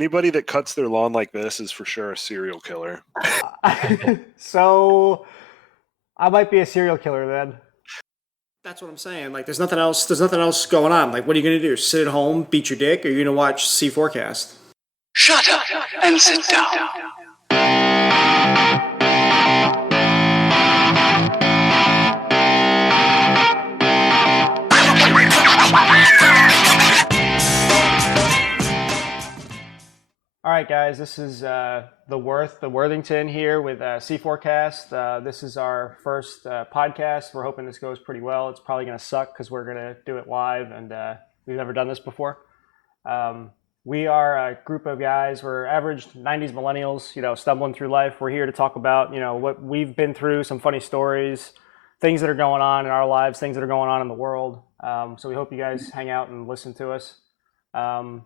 Anybody that cuts their lawn like this is for sure a serial killer. So I might be a serial killer then. That's what I'm saying. Like, there's nothing else. There's nothing else going on. Like, what are you gonna do? Sit at home, beat your dick, or are you gonna watch Sea Forecast? Shut up and sit down. All right, guys, this is the Worthington here with Sea Forecast. This is our first podcast. We're hoping this goes pretty well. It's probably going to suck because we're going to do it live, and we've never done this before. We are a group of guys. We're average 90s millennials, stumbling through life. We're here to talk about, what we've been through, some funny stories, things that are going on in our lives, things that are going on in the world. So we hope you guys hang out and listen to us. And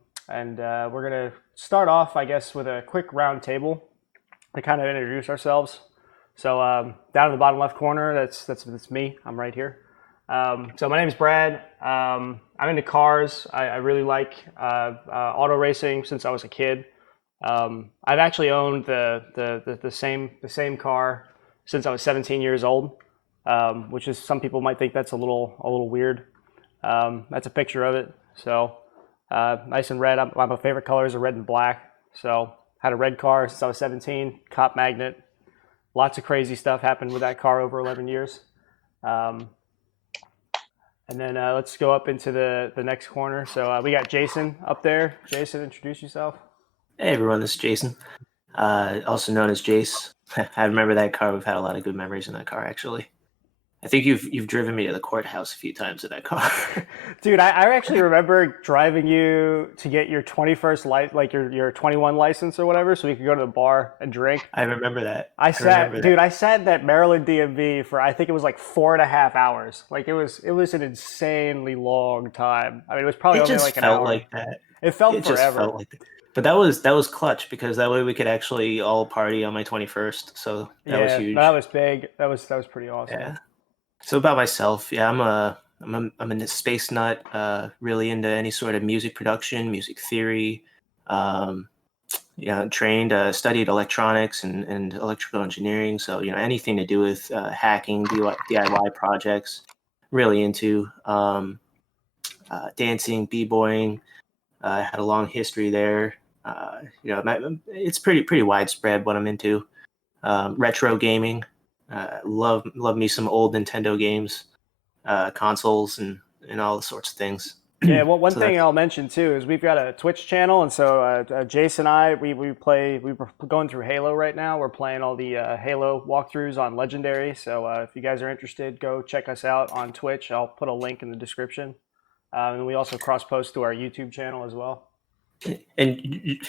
we're going to start off, I guess, with a quick round table to kind of introduce ourselves. So down in the bottom left corner, that's me. I'm right here. So my name is Brad. I'm into cars. I really like auto racing since I was a kid. I've actually owned the same car since I was 17 years old, which is, some people might think that's a little weird. That's a picture of it. So nice and red. My favorite colors are red and black. So had a red car since I was 17. Cop magnet. Lots of crazy stuff happened with that car over 11 years. And then let's go up into the next corner. So we got Jason up there. Jason, introduce yourself. Hey everyone, this is Jason, also known as Jace. I remember that car. We've had a lot of good memories in that car, actually. I think you've driven me to the courthouse a few times in that car. Dude, I actually remember driving you to get your 21st your 21 license or whatever, so we could go to the bar and drink. I remember that. I sat in that Maryland DMV for, I think it was like 4.5 hours. Like it was an insanely long time. I mean, it was probably only like an hour. It just felt like that. It felt It forever. just felt like that. But that was clutch, because that way we could actually all party on my 21st. So that was huge. That was big. That was pretty awesome. Yeah. So about myself, I'm a space nut, really into any sort of music production, music theory. Studied electronics and electrical engineering. So anything to do with hacking, DIY projects. Really into dancing, b-boying. I had a long history there. It's pretty widespread what I'm into. Retro gaming. Love me some old Nintendo games, consoles, and all sorts of things. Yeah, well, one thing I'll mention too is we've got a Twitch channel, and so Jason and I we're going through Halo right now. We're playing all the Halo walkthroughs on Legendary. So if you guys are interested, go check us out on Twitch. I'll put a link in the description, and we also cross post to our YouTube channel as well. And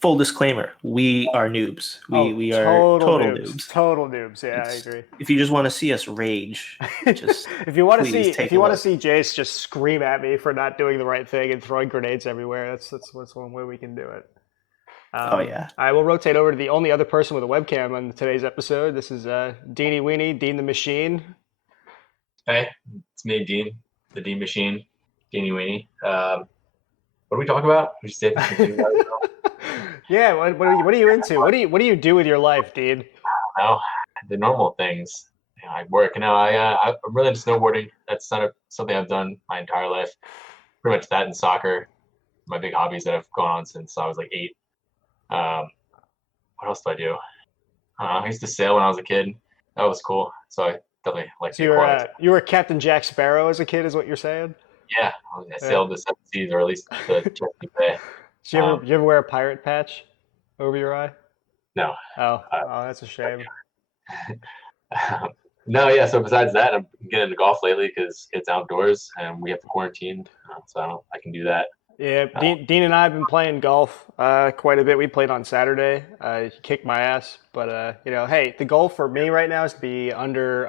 full disclaimer, we are noobs. We are total noobs. Total noobs. Yeah, I agree. If you just want to see us rage, just if you want to see Jace just scream at me for not doing the right thing and throwing grenades everywhere, that's one way we can do it. Oh yeah. I will rotate over to the only other person with a webcam on today's episode. This is Deanie Weenie, Dean the Machine. Hey, it's me, Dean, the Dean Machine, Deanie Weenie. What do we talk about? We just Yeah, what are you into? What do you do with your life, Dean? I don't know, the normal things. I work. I'm really into snowboarding. That's not something I've done my entire life. Pretty much that and soccer. My big hobbies that have gone on since I was like 8. What else do I do? I used to sail when I was a kid. That was cool. So I definitely like. So you were Captain Jack Sparrow as a kid, is what you're saying? Yeah, I sailed the 7 seas, or at least the Chesapeake Bay. Did you ever wear a pirate patch over your eye? No. Oh, that's a shame. No, yeah. So besides that, I'm getting into golf lately because it's outdoors and we have to quarantine, so I can do that. Yeah, Dean and I have been playing golf quite a bit. We played on Saturday. He kicked my ass, but hey, the goal for me right now is to be under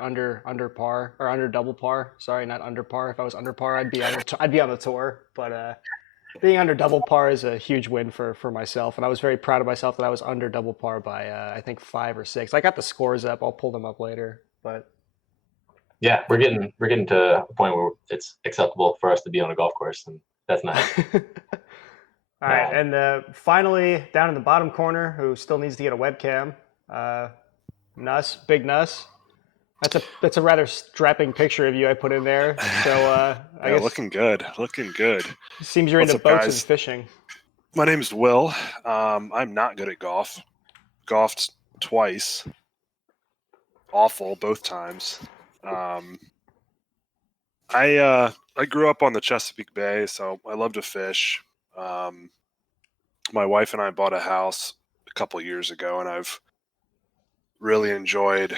par, or under double par. Sorry, not under par. If I was under par, I'd be on the tour. But being under double par is a huge win for myself, and I was very proud of myself that I was under double par by I think 5 or 6. I got the scores up. I'll pull them up later, but. Yeah, we're getting to a point where it's acceptable for us to be on a golf course, and that's nice. All right, and finally, down in the bottom corner, who still needs to get a webcam, Nuss, Big Nuss. That's a rather strapping picture of you I put in there. So I Yeah, guess looking good. Looking good. it seems you're What's into up, boats and guys? fishing. My name's Will. I'm not good at golf. Golfed twice. Awful both times. I grew up on the Chesapeake Bay, so I love to fish. My wife and I bought a house a couple years ago, and I've really enjoyed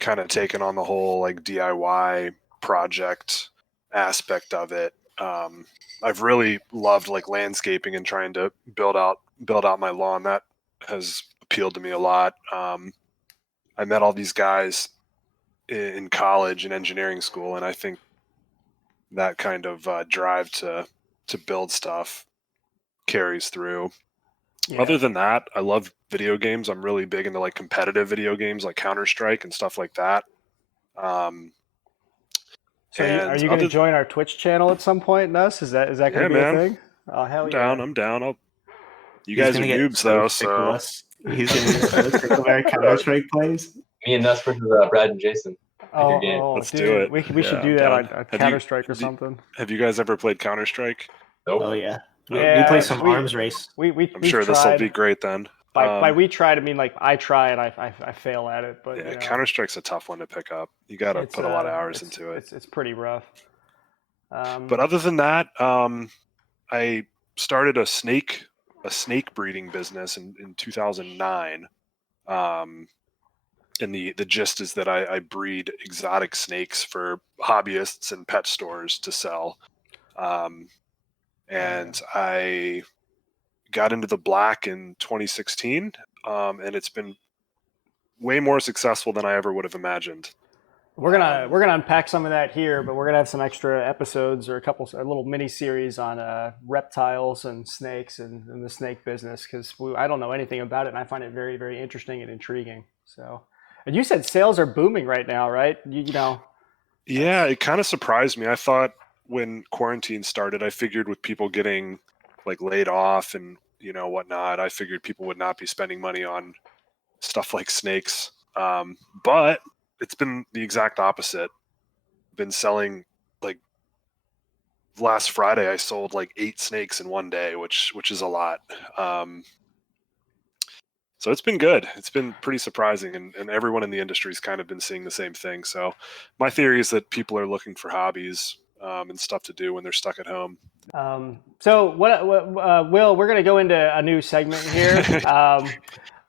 kind of taking on the whole like DIY project aspect of it. I've really loved like landscaping and trying to build out my lawn. That has appealed to me a lot. I met all these guys in college and engineering school, and I think that kind of drive to build stuff carries through. Yeah. Other than that, I love video games. I'm really big into like competitive video games like Counter-Strike and stuff like that. So And are you going to other join our Twitch channel at some point, Nuss? Is that going Yeah, to be a man. thing? Oh hell I'm yeah! down. I'm down. You He's guys are gonna get noobs though, sick of so us. He's gonna get so sick of our Counter-Strike plays. Me and Nuss versus Brad and Jason. Oh, game. Let's dude, do it. we should Yeah, do I'm that down. on Have you- Counter Strike or do you- something. have you guys ever played Counter-Strike? Nope. Oh yeah, we Yeah, play some we- arms race. We I'm we've sure this will tried. be great then. By we tried, I mean like I try and I fail at it, but Yeah, you know, Counter-Strike's a tough one to pick up. You got to it's, put a lot of hours it's- into it. It's pretty rough. But other than that, I started a snake breeding business in 2009. And the gist is that I breed exotic snakes for hobbyists and pet stores to sell. And I got into the black in 2016, and it's been way more successful than I ever would have imagined. we're gonna unpack some of that here, but we're gonna have some extra episodes or a little mini series on reptiles and snakes and the snake business because I don't know anything about it and I find it very very interesting and intriguing. So, and you said sales are booming right now, right? You know. Yeah, it kind of surprised me. I thought when quarantine started, I figured with people getting like laid off and whatnot, I figured people would not be spending money on stuff like snakes. But it's been the exact opposite. Been selling like last Friday, I sold like 8 snakes in one day, which is a lot. So it's been good. It's been pretty surprising, and everyone in the industry's kind of been seeing the same thing. So my theory is that people are looking for hobbies and stuff to do when they're stuck at home. So Will, we're going to go into a new segment here.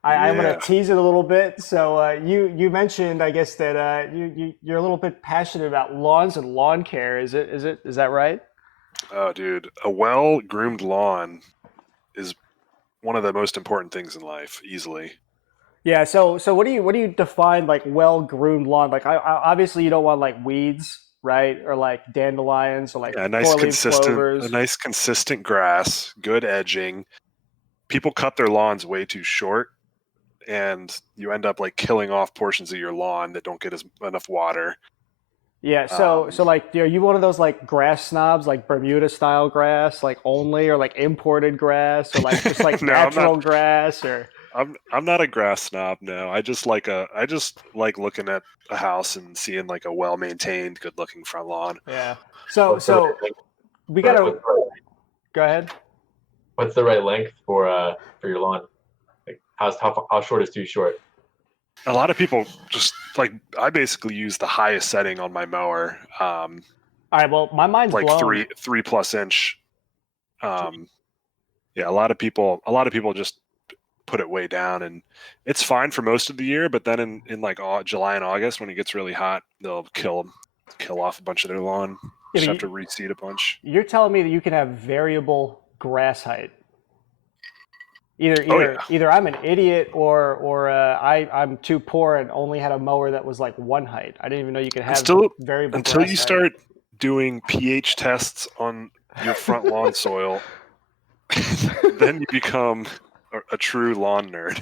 I'm going to tease it a little bit. So you mentioned, I guess, that you're a little bit passionate about lawns and lawn care. Is that right? Oh, dude, a well-groomed lawn is one of the most important things in life, easily. Yeah. So what do you define like well-groomed lawn? Like obviously you don't want like weeds, right? Or like dandelions or like Yeah, a nice clovers. consistent grass, good edging. People cut their lawns way too short, and you end up like killing off portions of your lawn that don't get enough water. Yeah, so like, are you one of those like grass snobs, like Bermuda style grass, like only, or like imported grass, or like just like No, I'm natural not. grass, or I'm not a grass snob. No, I just like looking at a house and seeing like a well maintained, good looking front lawn. yeah. What's the So right length we for- gotta go ahead. What's the right length for your lawn? Like how short is too short? A lot of people just like I basically use the highest setting on my mower. All right, well, my mind's Like blown. 3+ inch. Yeah, a lot of people just put it way down, and it's fine for most of the year. But then in like July and August, when it gets really hot, they'll kill off a bunch of their lawn. Yeah, Just but have to reseed a bunch. You're telling me that you can have variable grass height. Either I'm an idiot or I'm too poor and only had a mower that was like one height. I didn't even know you could have variable Until grass you height. start doing pH tests on your front lawn soil, then you become a true lawn nerd.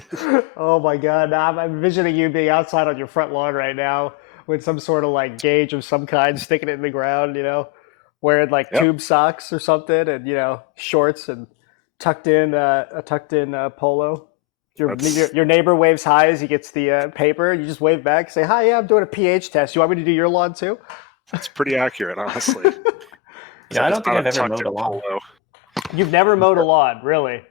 Oh my god! Now I'm envisioning you being outside on your front lawn right now with some sort of like gauge of some kind, sticking it in the ground, wearing like Yep. tube socks or something, and shorts and tucked in polo. That's- Your neighbor waves hi as he gets the paper. You just wave back, say hi. Yeah, I'm doing a pH test. You want me to do your lawn too? That's pretty accurate, honestly. I don't It's think not I've a ever mowed tucked-in a lawn. polo. You've never mowed a lawn, really?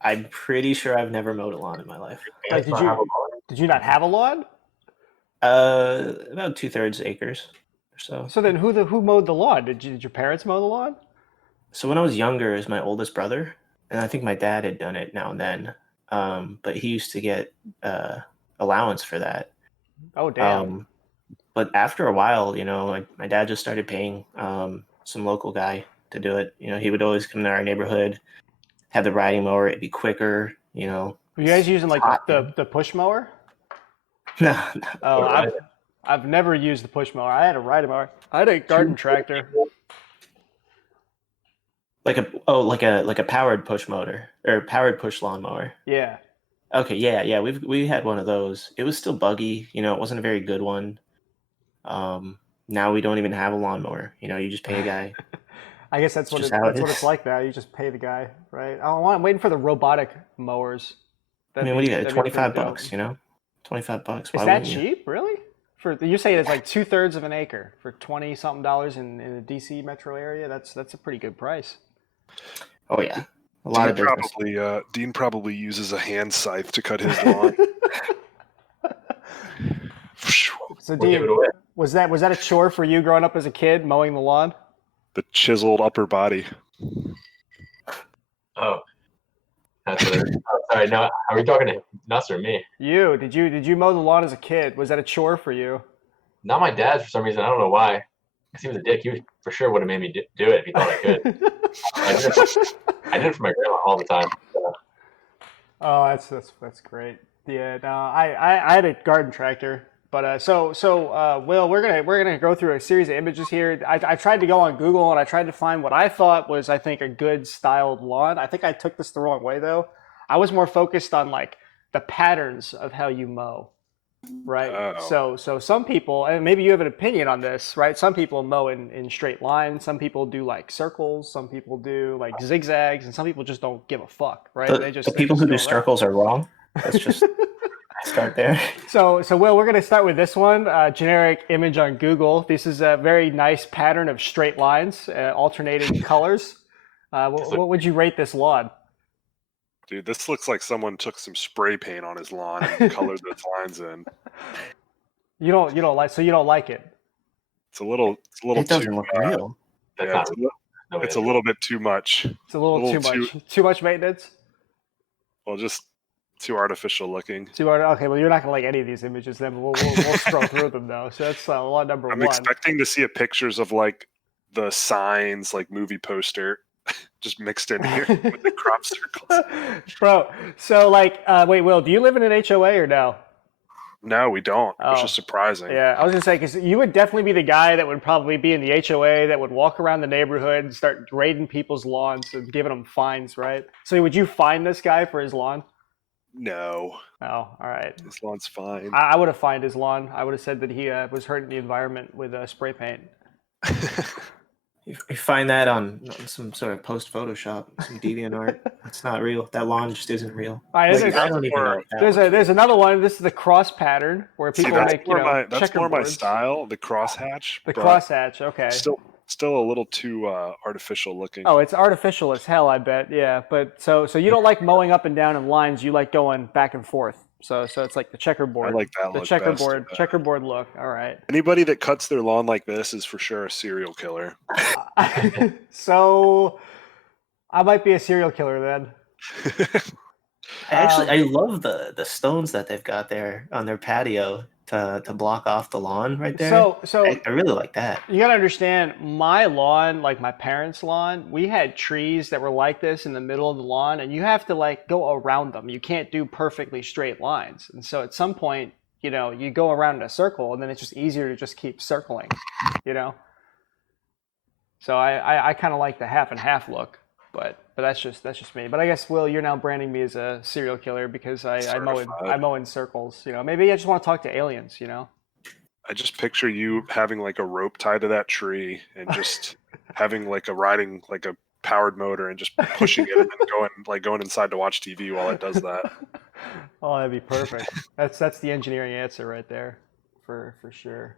I'm pretty sure I've never mowed a lawn in my life. Like, did you not have a lawn? About 2/3 acres or so. So then, who mowed the lawn? Did your parents mow the lawn? So when I was younger, it was my oldest brother, and I think my dad had done it now and then. But he used to get allowance for that. Oh damn! But after a while, my dad just started paying some local guy to do it. He would always come to our neighborhood, have the riding mower. It'd be quicker. Were you guys using like the push mower? No. Oh, I've never used the push mower. I had a riding mower. I had a garden tractor. Like a powered push motor or powered push lawnmower. Yeah. Okay, yeah. We had one of those. It was still buggy. It wasn't a very good one. Now we don't even have a lawnmower. You just pay a guy. I guess that's what it's like now. You just pay the guy, right? Oh, I'm waiting for the robotic mowers. What do you get? $25, $25. Is that cheap, really? You say it's like 2/3 of an acre for $20-something in the DC metro area. That's a pretty good price. Oh yeah, a lot of business. Dean probably uses a hand scythe to cut his lawn. So Dean, was that a chore for you growing up as a kid, mowing the lawn? The chiseled upper body. Oh, that's what sorry. No, are we talking to Nuss or me? You did you mow the lawn as a kid? Was that a chore for you? Not my dad for some reason. I don't know why. Because he was a dick. He for sure would have made me do it if he thought I could. I did it for my grandma all the time. So. Oh, that's great. Yeah, no, I had a garden tractor, but Will, we're gonna go through a series of images here. I tried to go on Google and I tried to find what I thought was a good styled lawn. I think I took this the wrong way though. I was more focused on like the patterns of how you mow. Right. Oh. So some people, and maybe you have an opinion on this, right? Some people mow in straight lines. Some people do like circles. Some people do like zigzags, and some people just don't give a fuck, right? The people who do circles are wrong. Let's just start there. So Will, we're going to start with this one, generic image on Google. This is a very nice pattern of straight lines, alternating colors. What would you rate this lawn? Dude, this looks like someone took some spray paint on his lawn and colored those lines in. You don't like it. It's a little It doesn't look real. Yeah, it's a little bit too much. It's a little too much. Too much maintenance? Well, just too artificial looking. Okay, well, you're not gonna like any of these images, then we'll scroll through them though. So that's law number one. I'm expecting to see pictures of like the signs, like movie poster, just mixed in here with the crop circles. Bro, so like, wait, Will, do you live in an HOA or no? No, we don't, which is surprising. Yeah, I was gonna say, because you would definitely be the guy that would probably be in the HOA that would walk around the neighborhood and start raiding people's lawns and giving them fines, right? So would you fine this guy for his lawn? No. Oh, all right. His lawn's fine. I would have fined his lawn. I would have said that he was hurting the environment with spray paint. You find that on some sort of post Photoshop, some DeviantArt. It's not real. That lawn just isn't real. I don't even know. There's another one. This is the cross pattern where people make that's more my style. The crosshatch. The crosshatch. Okay. Still a little too artificial looking. Oh, it's artificial as hell, I bet. Yeah, but so you don't like mowing up and down in lines. You like going back and forth. So it's like the checkerboard. I like that the look checkerboard look. All right. Anybody that cuts their lawn like this is for sure a serial killer. So I might be a serial killer then. I love the stones that they've got there on their patio to block off the lawn right there. So I really like that. You gotta understand, my lawn, like my parents' lawn, we had trees that were like this in the middle of the lawn, and you have to like go around them. You can't do perfectly straight lines. And so at some point, you go around in a circle, and then it's just easier to just keep circling, So I kind of like the half and half look, but that's just me. But I guess, Will, you're now branding me as a serial killer because I mow in circles. Maybe I just want to talk to aliens. I just picture you having like a rope tied to that tree and just having like a riding, like a powered motor and just pushing it and then going inside to watch TV while it does that. Oh, that'd be perfect. That's the engineering answer right there, for sure.